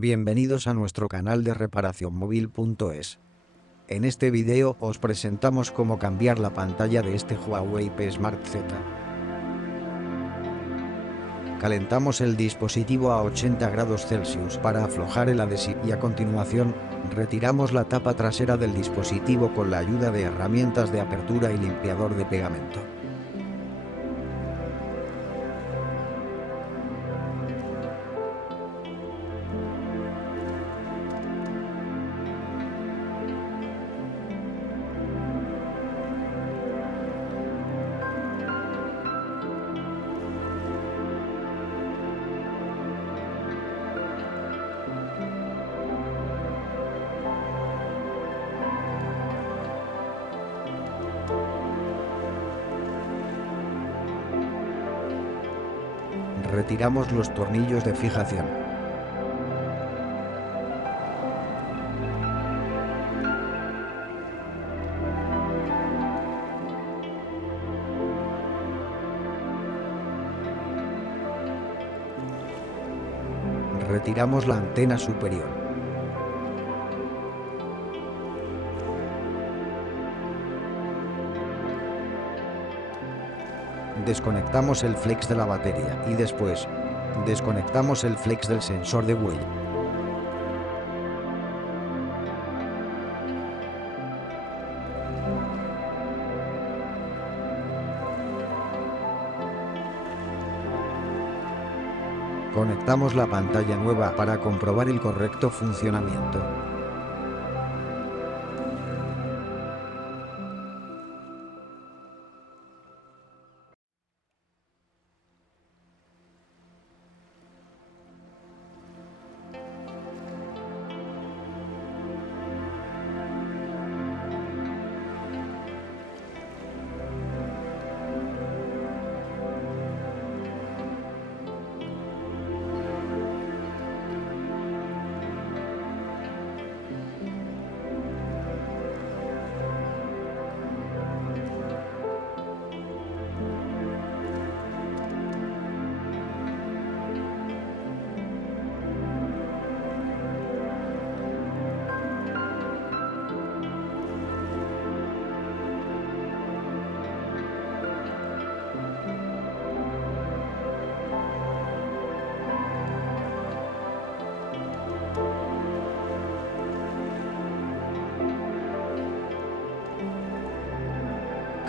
Bienvenidos a nuestro canal de reparacionmóvil.es. En este video os presentamos cómo cambiar la pantalla de este Huawei P Smart Z. Calentamos el dispositivo a 80 grados Celsius para aflojar el adhesivo y a continuación, retiramos la tapa trasera del dispositivo con la ayuda de herramientas de apertura y limpiador de pegamento. Retiramos los tornillos de fijación. Retiramos la antena superior. Desconectamos el flex de la batería y después, desconectamos el flex del sensor de huella. Conectamos la pantalla nueva para comprobar el correcto funcionamiento.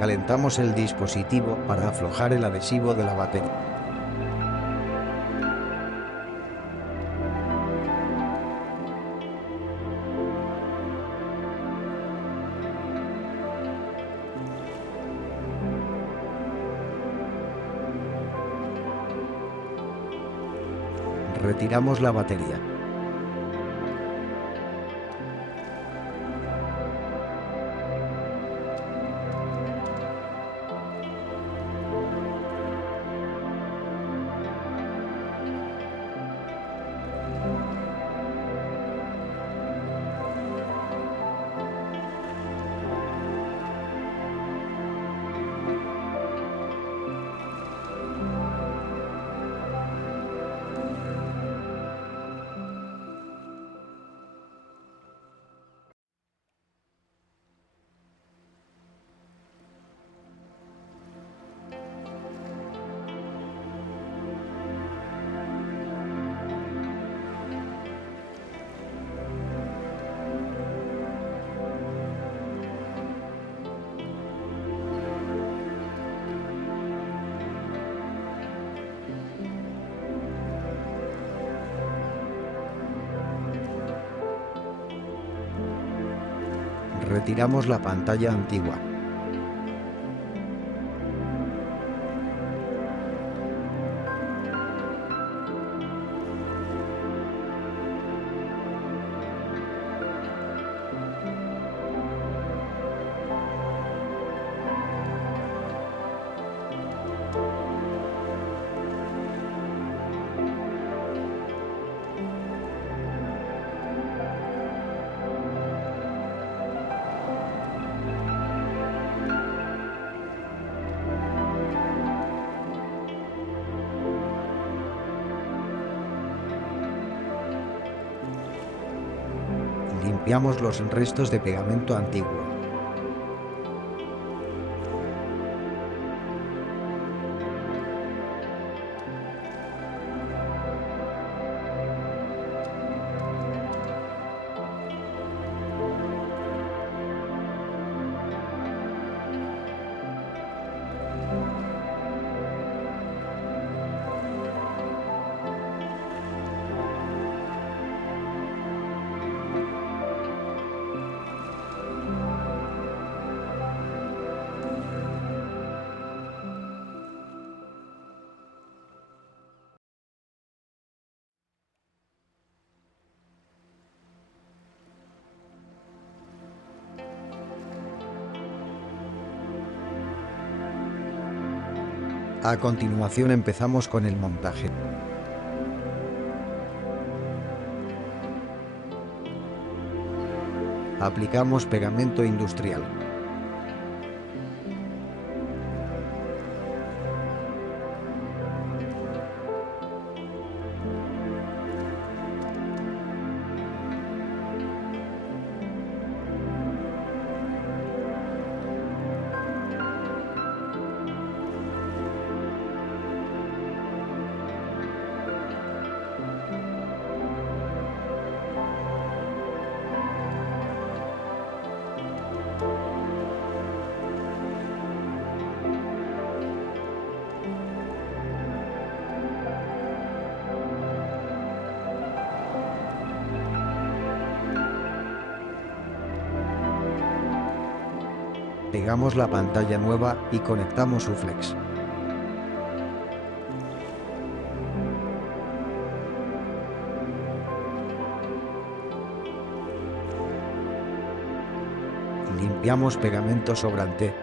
Calentamos el dispositivo para aflojar el adhesivo de la batería. Retiramos la batería. Retiramos la pantalla antigua. limpiamos los restos de pegamento antiguo. A continuación empezamos con el montaje. Aplicamos pegamento industrial. Pegamos la pantalla nueva y conectamos su flex. Limpiamos pegamento sobrante.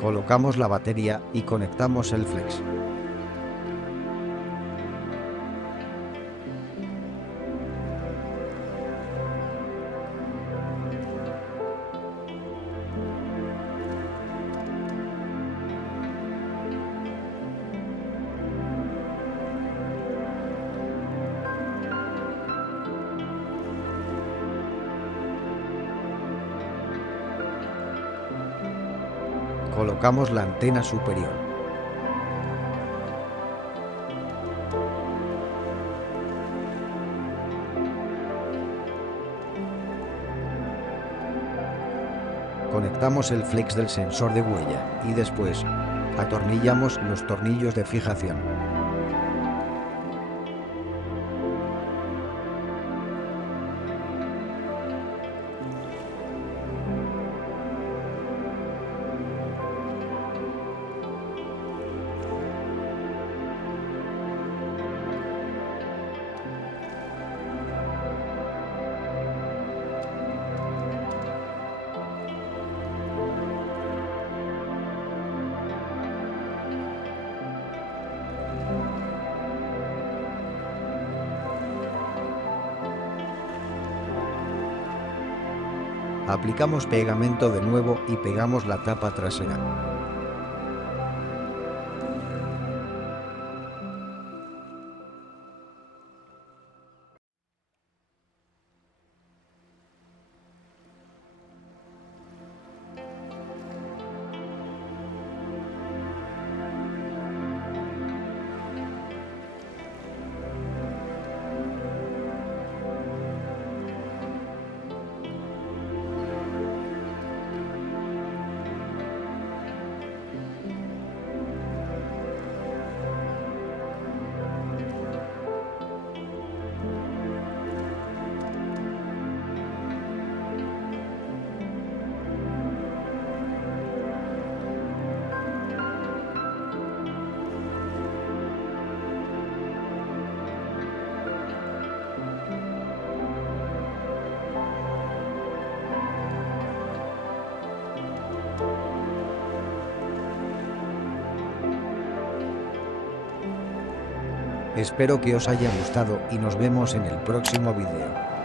Colocamos la batería y conectamos el flex. Colocamos la antena superior. Conectamos el flex del sensor de huella y después atornillamos los tornillos de fijación. Aplicamos pegamento de nuevo y pegamos la tapa trasera. Espero que os haya gustado y nos vemos en el próximo vídeo.